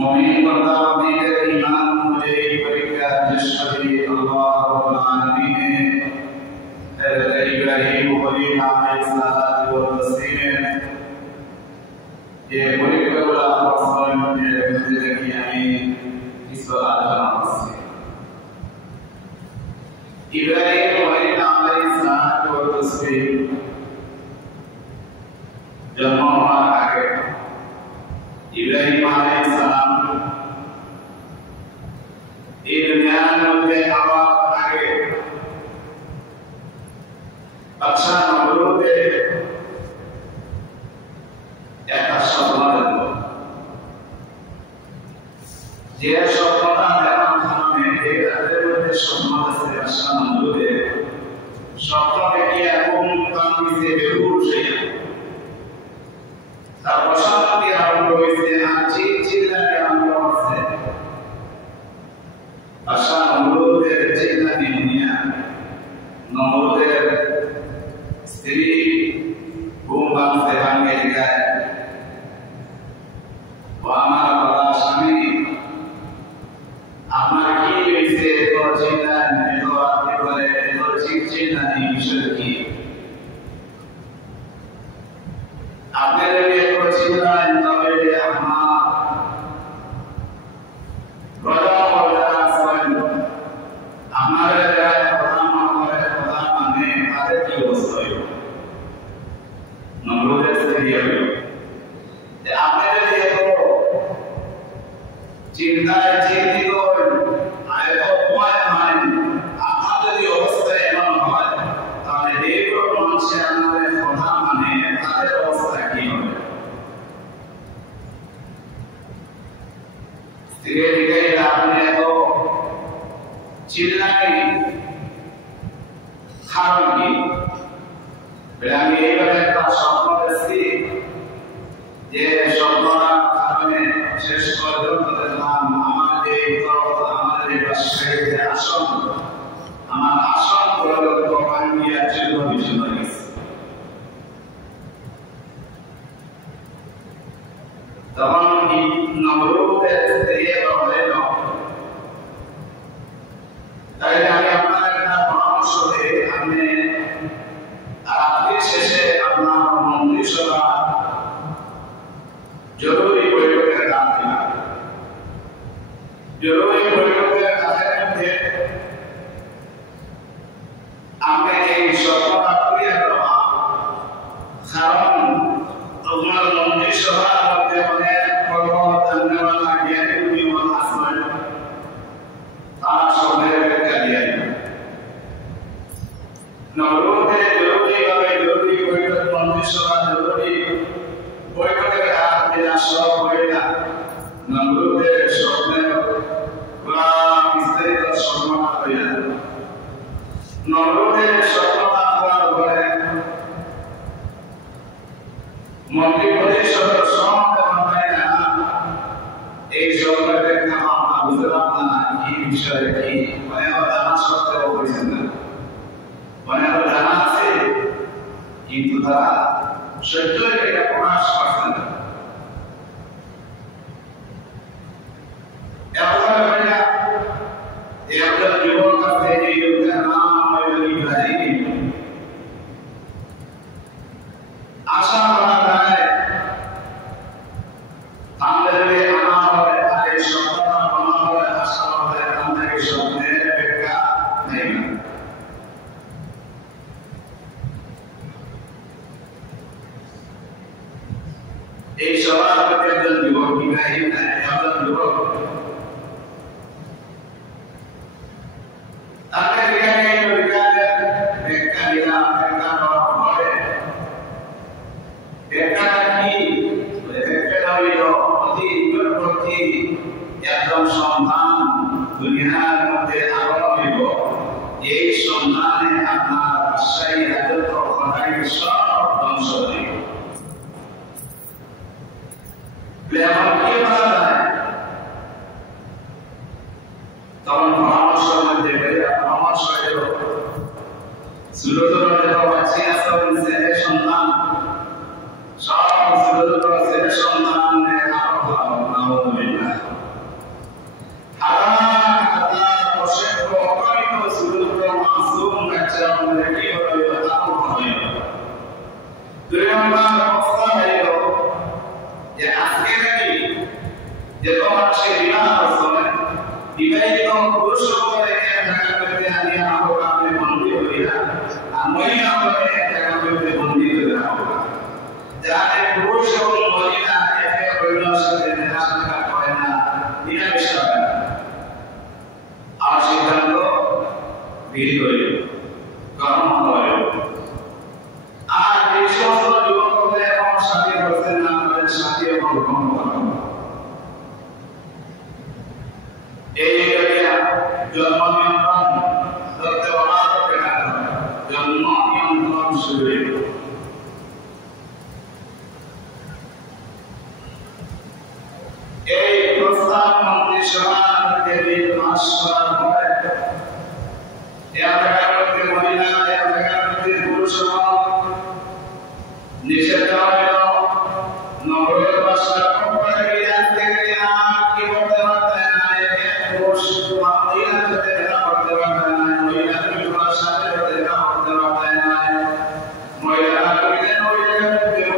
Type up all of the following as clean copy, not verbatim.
মুমিন বান্দা দিনের ঈমান অনুযায়ী পরীক্ষা জিসরি আল্লাহ রাব্বুল আলামিন ইব্রাহিম খলিল আলাইহিস সালাতু ওয়াস তাসলিম যে পরীক্ষাগুলো প্রশ্নের মধ্যে দেখি আমি কিছু আলোচনা করছি। ইব্রাহিম খলিল আলাইহিস সালাতু ওয়াস তাসলিম জন্ম হওয়ার আগে ইব্রাহিম আলাইহিস সালাম এই দুনিয়ার মধ্যে আওয়ার আগে বাদশা নমরুদের একটা স্বপ্ন দেখল, যে স্বপ্নটা দেখার কারণে এই রাতের মধ্যে স্বপ্ন আছে বাদশা নমরুদের স্বপ্ন দেখে এমন কান্দিছে বেহুশ হয়ে তার অশান্তি আরম্ভ হয়েছে আর চিল্লানি আরম্ভ হচ্ছে। বাদশা নমরুদের চিল্লানি নিয়ে নমরুদের স্ত্রী ঘুম ভাঙতে ভাঙে গায়, ও আমার বাবা স্বামী আপনার কি হয়েছে? এত চিল্লানি এত আপনি করে এত চিল্লানি বিষয় কি? আপনার এত চিল্লানি তবে আমার প্রজা মর্যাদা আছেন আমার প্রধান আমাদের প্রধান মানে তাদের কি অবস্থা হইল? নমরুদের স্ত্রী হইল যে আপনাদের এত চিন্তায় চিন্তিত এত ভয় হয়, আপনার যদি অবস্থা এমন হয় তাহলে যেগুলো মানুষের আমাদের কথা মানে তাদের অবস্থা কি হবে? স্ত্রীর দিকে আপনি এত চিল্লানি কারণ কি? আমি এইভাবে একটা স্বপ্ন দেখছি যে স্বপ্নটার কারণে শেষ পর্যন্ত দেখলাম আমার যে আমাদের এই বাসায় যে আসন আমার আসন পরিবর্ত ভাঙ্গিয়া চিহ্ন বিচ্ছিন্ন হয়ে গেছে। তখন নমরুদের স্ত্রী বললেন, তাইলে আমি আপনার একটা পরামর্শ দিই, আপনি রাত্রির শেষে আপনার মন্ত্রিসভা জরুরি বৈঠকের ডাক দিলাম। জরুরি বৈঠকের ডাকের মধ্যে আপনি এই স্বপ্নটা ক্লিয়ার করা, কারণ আপনার মন্ত্রিসভার মধ্যে অনেক বড় ধন্যবাদ জ্ঞানী গুণীমান আছেন, তারা স্বপ্নের ব্যাখ্যা দিয়ে নমরুদের জরুরিভাবে জরুরি বৈঠক মন্ত্রিসভা জরুরি বৈঠকের ডাক দেওয়া সব হয়ে না। নমরুদের স্বপ্নের পুরা বিস্তারিত স্বপ্নটা হয়ে না। নমরুদের স্বপ্নটা হওয়ার পরে মন্ত্রী পরিষদের সমাবেশ হয় না, এই স্বপ্নের ব্যাখ্যা আমরা বুঝলাম না কি বিষয়ে কি মানে জানা সত্ত্বেও বলছেন না, মানে জানা আছে কিন্তু তারা সত্যই এটা প্রকাশ করছে না। একজন যুবক আছে, এই যুবকের নাম হইল ইব্রাহিম। আশা করা যায় আমাদের আনা হয় আর এই স্বপ্নটা বলা হয়, আশা করা যায় আমাদের এই স্বপ্নের ব্যাখ্যা নেই না। এই সবার মধ্যে একজন যুবক ইব্রাহিম একজন যুবক তাকে ব্যাখ্যা দিলাম, ব্যাখ্যা দেওয়ার পরে ব্যাখ্যাটা কি? ব্যাখ্যাটা হইল অতি নিকটবর্তী একজন সন্তান দুনিয়ার মধ্যে আগমন হইব, এই সন্তানে আপনার রাজশাহী রাজত্ব ক্ষমতায় সব ধ্বংস হইব। তখন পরামর্শ মধ্যে পরামর্শ এলো সন্তান সব ছেলে সন্তান Alhamdulillah. Hatta proses apa itu seluruh masuk baca mereka berdoa apa? Tujuan apa itu? Ya akhirnya jadi orang sehingga harusnya dibaik itu berusaha mereka akan berjaya apa kami mampu berikan. Amoy apa mereka akan berjaya berikan. Jadi berusaha mereka akan berdoa dengan apa yang bisa. Asyikkan itu video kamu boleh. Di suatu juga boleh orang sakit bertenang dan sakit berkembang. Ini dia jalan yang kan tertawar berkata jalan yang kan sulit. Prostat mengisahkan dari masyarakat yang berkata wanita yang berkata berusaha niscaya nomor bahasa pemberian kerja kibat terus wanita terkena pertemanan wanita berusaha terkena pertemanan wanita berusaha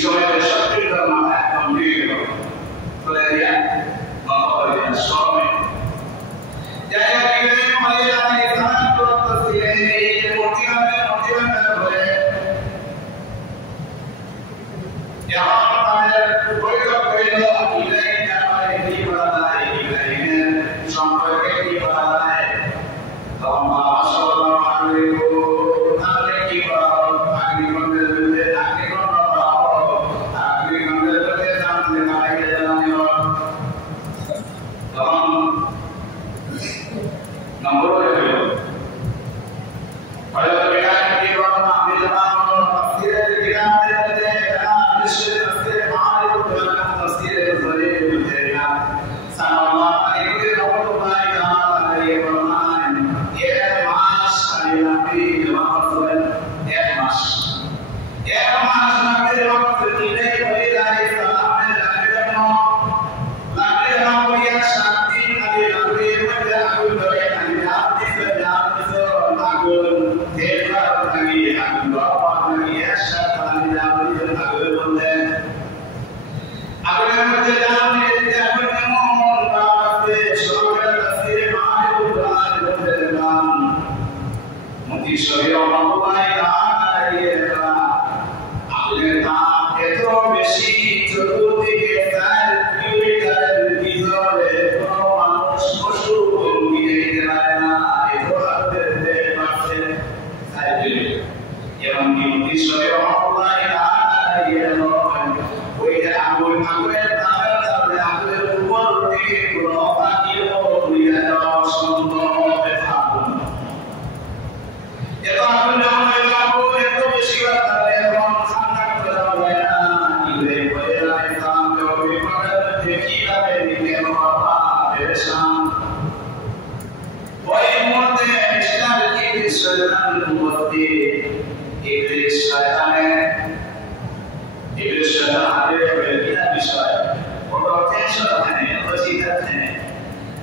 সময় সত্যিকার মাথা একদম ভেঙে গেল বলে দিয়া মাথা করে দিয়া সবে যাই হোক ইব্রাহিম আলাইহিস সালাম করতেছিলেন এই মূর্তি হয়ে यहाँ তাদের বৈঠক হইল ইব্রাহিম আমাদের কি বলা যায় ইব্রাহিমের সম্পর্কে কি বলা যায় তখন মাশাআল্লাহ আলাইহি তাহলে কি বলা আগ্নিকুণ্ডের বিরুদ্ধে আগ্নিকুণ্ডের বিরুদ্ধে জানতে পারে জানিও তখন নম্বর হইল হযরত ইব্রাহিম কি বলা আমি জানাবো তাফসীরের কিতাবের মধ্যে تفسير معارف وكلام تفسير الظريف والجريان سأل الله عليه رحمة الله تعالى عليه والرحمن يا معاش النبي المفضل يا معاش النبي المفضل إليه وإلى السلام لكنه لكنه يشهد أبي النبي وجاءه بين العبد فجاءه نقول كيف نبي عبد الله يشهد أن النبي أقول مجد آمين أقول نمون بابد شرق تفسير معارف القرآن والقرآن مدي شريع الله تعالى أقول نعم يتو بشي تقولي كثير يوجد الكثير يتو منوش مشروب بيجينا يتو أقول بابد سيد يوم مدي شريع الله تعالى وإذا أقول أقول الأمور برافق يقول يا رسول الله بحقنا يقول لهم يقول يقول شيئا لهم خلق لنا إليه وإلى إسلام وبفضل تكيلا بين الله برشام وإمرت إشكال إبليس شيطان الموتي إبليس شيطان إبليس شيطان عليه بالكلام بشاي وقتين شيطان وزيدتين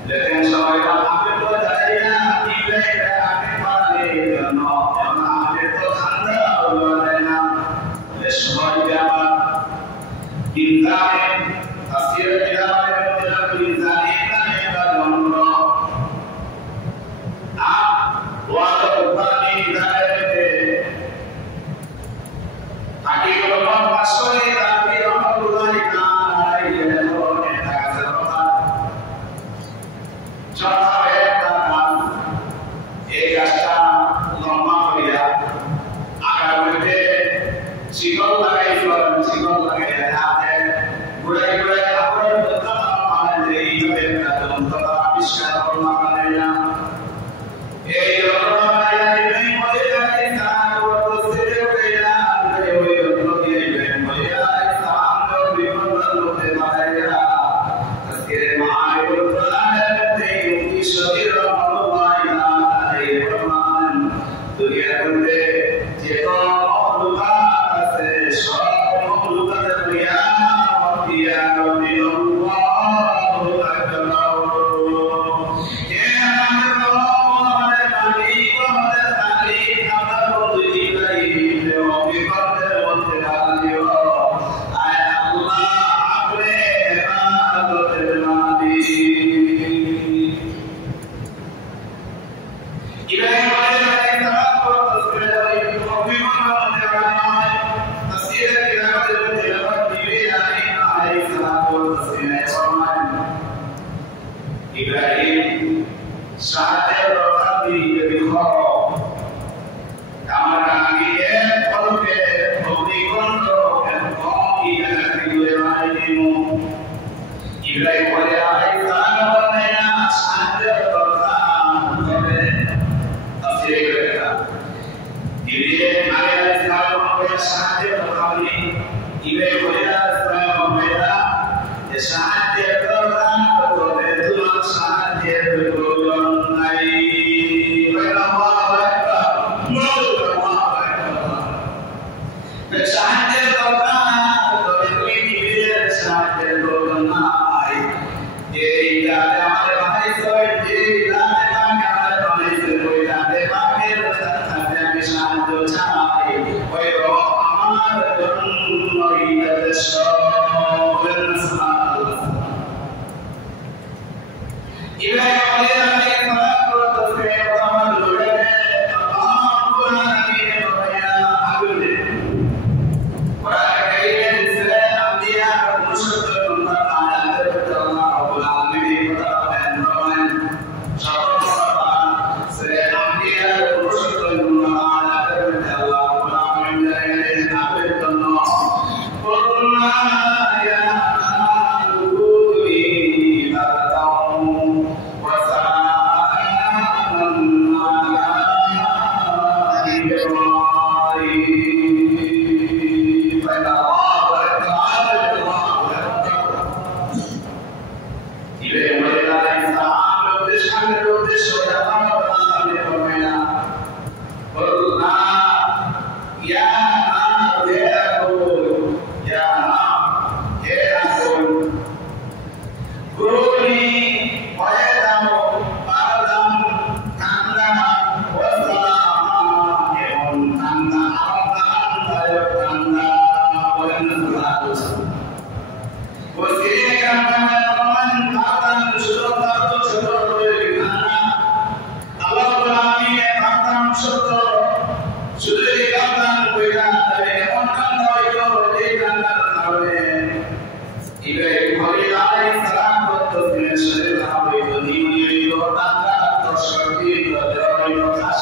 لكن شيطان عبد ودايا إبليس عبد مالك النار يوم عبد خندا ولنا لشمال جمال إنسان تفسير كلام الإنسان إنسان يبلغ وهذا الثاني ذلك حقيقة الله مسؤول عن رحمة الله تعالى عليه দুনিয়ার মধ্যে যে কোনো মখলুকাত আছে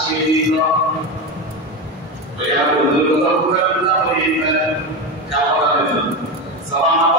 Asirino Kaya dulu kita bukan kita beriman Kawan itu Sama